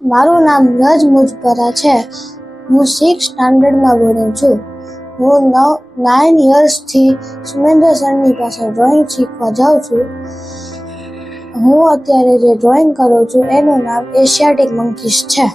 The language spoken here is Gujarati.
મારું નામ રજ મુજપરા છે. હું 6th સ્ટાન્ડર્ડમાં ભણું છું. હું 9 યર્સથી સુમેન્દ્ર સરની પાસે ડ્રોઈંગ શીખવા જાઉં છું. હું અત્યારે જે ડ્રોઈંગ કરું છું એનું નામ એશિયાટિક મંકીઝ છે.